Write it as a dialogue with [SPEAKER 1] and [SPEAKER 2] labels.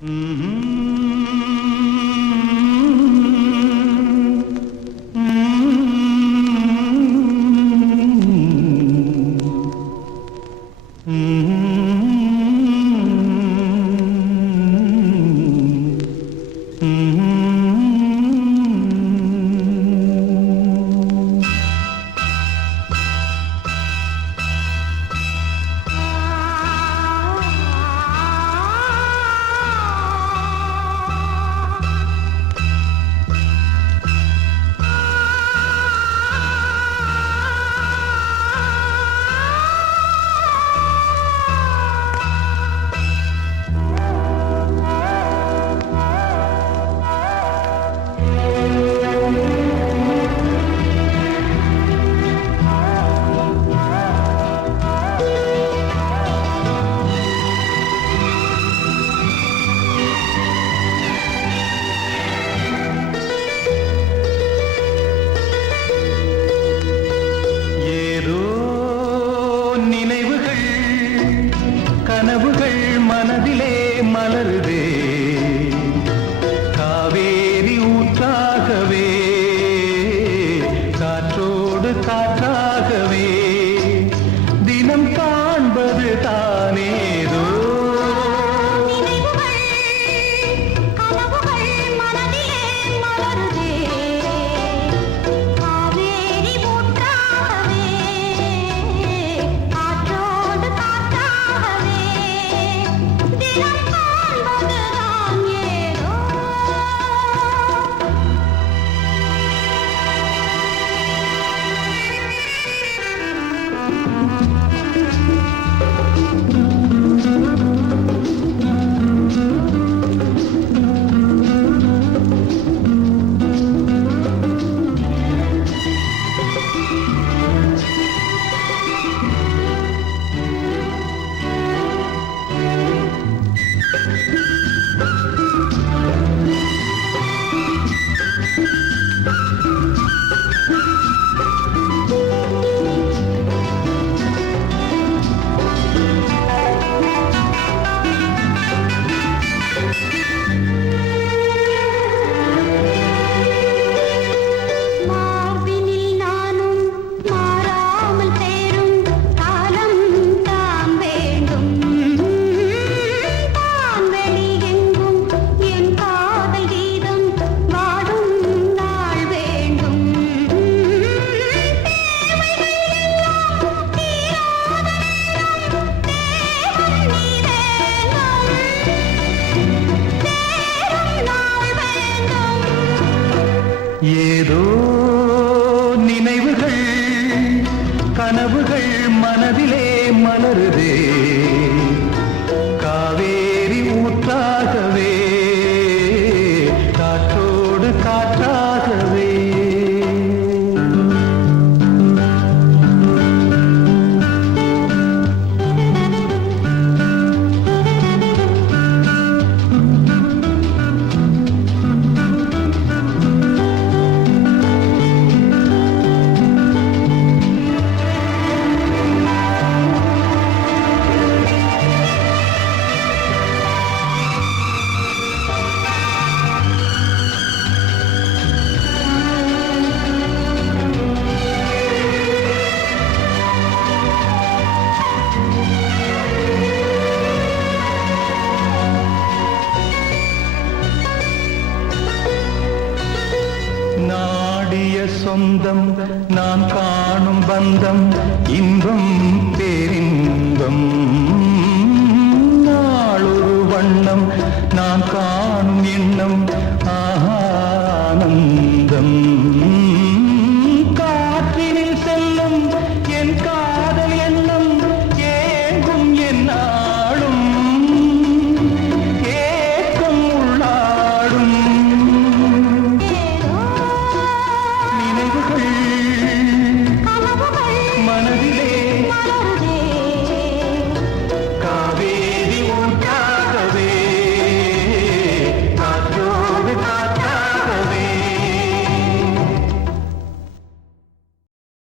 [SPEAKER 1] Mm-hmm. காற்றாகவே
[SPEAKER 2] ஏதோ
[SPEAKER 1] நினைவுகள் கனவுகள் மனதிலே மலருதே. சொந்தம் நாம் காணும் பந்தம் இன்பம் பேரின்பம். நாளொரு வண்ணம் நாம் காணும் எண்ணம் ஆனந்தம்.